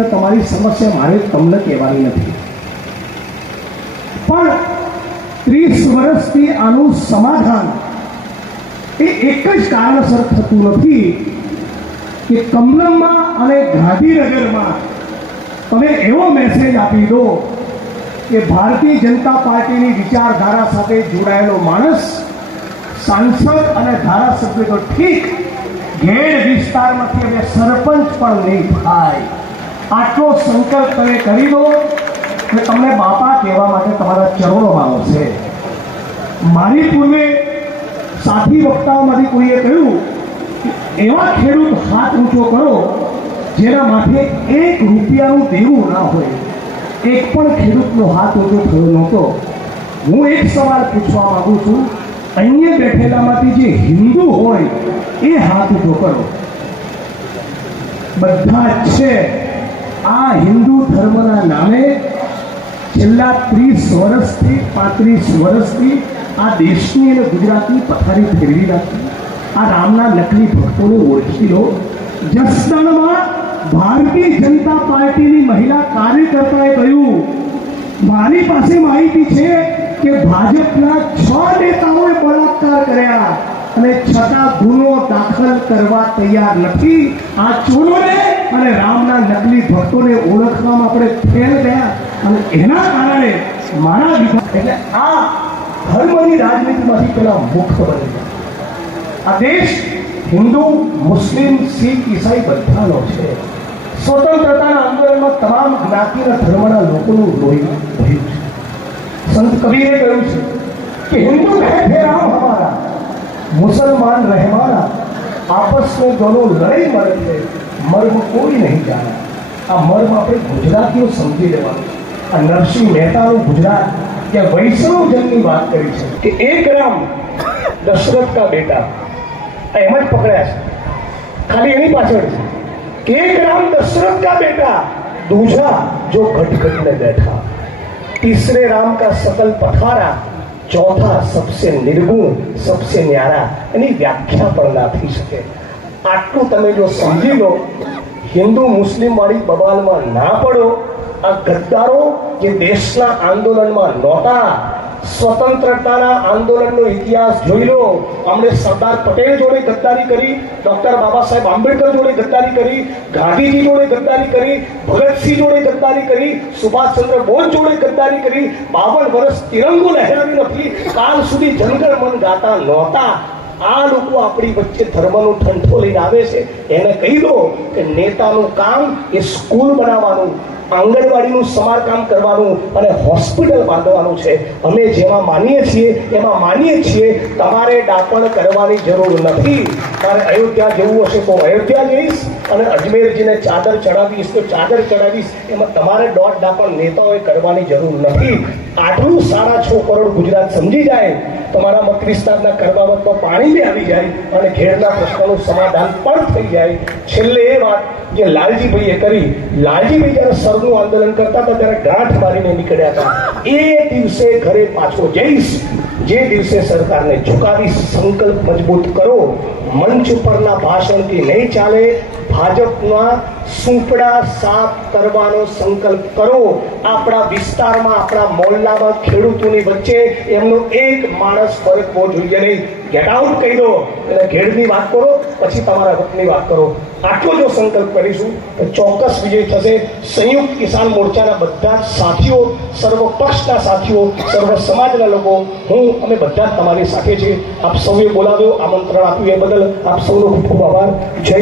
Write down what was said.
એટલે તમારી સમસ્યા મારે તમને કહેવાની નથી. પણ ત્રીસ વર્ષથી આનું સમાધાન એ એક જ કારણસર થતું નથી કે કમલમમાં અને ગાંધીનગરમાં તમે એવો મેસેજ આપી દો કે ભારતીય જનતા પાર્ટીની વિચારધારા સાથે જોડાયેલો માણસ સાંસદ અને ધારાસભ્ય તો ઠીક, ઘેર વિસ્તારમાંથી અમે સરપંચ પણ નહીં થાય. આટલો સંકલ્પ તમે કરી દો કે તમને બાપા કહેવા માટે તમારા ચરણોમાં આવશે. મારી પૂર્વે સાથી વક્તાઓમાંથી કોઈએ કહ્યું કે એવા ખેડૂત હાથ ઊંચો કરો જેના માથે એક રૂપિયાનું દેવું ના હોય. એક પણ ખેડૂતનો હાથ ઊંચો થયો નહોતો. હું એક સવાલ પૂછવા માંગુ છું. અહીંયા બેઠેલામાંથી જે હિન્દુ હોય એ હાથ ઊંચો કરો. બધા જ છે. ધર્મના નામે છેલ્લા ત્રીસ વર્ષથી, પાંત્રીસ વર્ષથી આ દેશની અને ગુજરાતની પથારી ફેરવી રાખી આ રામના નકલી ભક્તોને ઓળખી લો. જસદણમાં ભારતીય જનતા પાર્ટીની મહિલા કાર્યકર્તાએ કહ્યું, મારી પાસે માહિતી છે કે ભાજપના છ નેતાઓએ બળાત્કાર કર્યા અને છતાં ગુનો દાખલ કરવા તૈયાર નથી. આ ચોરોને અને રામના નકલી ભક્તોને ઓળખવામાં આપણે ફેલ ગયા અને એના કારણે મારા વિભાગ એટલે આ ધર્મની રાજનીતિમાંથી પેલા મુક્ત બની ગયા. આ દેશ હિન્દુ, મુસ્લિમ, શીખ, ઈસાઈ બધાનો છે. સ્વતંત્રતાના આંદોલનમાં તમામ જ્ઞાતિના ધર્મના લોકોનું લોહી વહ્યું છે. સંત કબીરે કહ્યું છે કે હિન્દુ રહે ફેરામ હમારા મુસલમાન રહેવાના. આપસ में दोनों લડાઈ મરે છે મર્મ કોઈ નહીં જાણે આ મર્મ આપણે ગુજરાતીઓ સમજી લેવાનું છે. આ નરસિંહ મહેતાનું ગુજરાત ત્યાં વૈષ્ણવજનની વાત કરી છે કે એક રામ દશરથ કા બેટા આ એમ જ પકડ્યા છે ખાલી એની પાછળ છે કે એક રામ दशरथ का बेटा दूजा जो घट घट में बैठा तीसरे राम का सकल पथारा ચોથા સબસે નિર્ગુણ, સબસે ન્યારા. એની વ્યાખ્યા પણ ના થઈ શકે. આટલું તમે જો સમજી લો, હિન્દુ મુસ્લિમ વાળી બબાલમાં ના પડો આ ગદ્દારો જે દેશના આંદોલનમાં નહોતા સ્વતંત્રતાના આંદોલનનો ઇતિહાસ જોઈ લો. અમને સરદાર પટેલ જોડે ગદ્દારી કરી, ડોક્ટર બાબા સાહેબ આંબેડકર જોડે ગદ્દારી કરી, ગાંધીજી જોડે ગદ્દારી કરી, ભગતસિંહ જોડે ગદ્દારી કરી, સુભાષચંદ્ર બોઝ જોડે ગદ્દારી કરી, બાવન વર્ષ તિરંગો લહેરાવી નથી કાલ સુધી જનગણ મન ગાતા નહોતા. આ લોકો આપણી વચ્ચે ધર્મનો ઠંઠો લઈને આવે છે. એને કહી દો કે નેતાનું કામ એ સ્કૂલ બનાવવાનું આંગણવાડીનું સમારકામ કરવાનું અને હોસ્પિટલ બાંધવાનું છે. અમે જેમાં માનીએ છીએ, એમાં માનીએ છીએ, તમારે ડાપણ કરવાની જરૂર નથી. તારે અયોધ્યા જવું હશે તો અયોધ્યા જઈશ અને અજમેરજીને ચાદર ચડાવીશ, તો ચાદર ચડાવીશ. એમાં તમારે દોઢ ડાપણ નેતાઓએ કરવાની જરૂર નથી. આટલું સારા છ કરોડ ગુજરાત સમજી જાય. તમારા મત વિસ્તારના કર્માવતમાં પાણી બી આવી જાય અને ઘેરના પ્રશ્નોનું સમાધાન પણ થઈ જાય. છેલ્લે એ વાત જે લાલજીભાઈએ કરી. લાલજીભાઈ જ્યારે સરનું આંદોલન કરતા હતા, ત્યારે ગાંઠ મારીને નીકળ્યા હતા. એ દિવસે ઘરે પાછો જઈશ. જે દિવસે સરકારને ઝુકાવી સંકલ્પ મજબૂત કરો. મંચ પરના ભાષણથી નહીં ચાલે. ભાજપના સુપડા સાફ કરવાનો સંકલ્પ કરો. આપણા વિસ્તારમાં, આપણા મોહલ્લામાં ખેડૂતોની વચ્ચે એમનો એક માણસ ફરકવો જોઈએ નહીં. ગેટ આઉટ કહી દો. એટલે ઘેડની વાત કરો. પછી તમારા હકની વાત કરો. આટલો જો સંકલ્પ કરીશું તો ચોક્કસ વિજય થશે. સંયુક્ત કિસાન મોરચાના બધા જ સાથીઓ સર્વ પક્ષના સાથીઓ, સર્વ સમાજના લોકો, હું, અમે બધા જ તમારી સાથે છીએ. આપ સૌએ બોલાવ્યો, આમંત્રણ આપ્યું એ બદલ આપ સૌનો ખૂબ ખૂબ આભાર. જય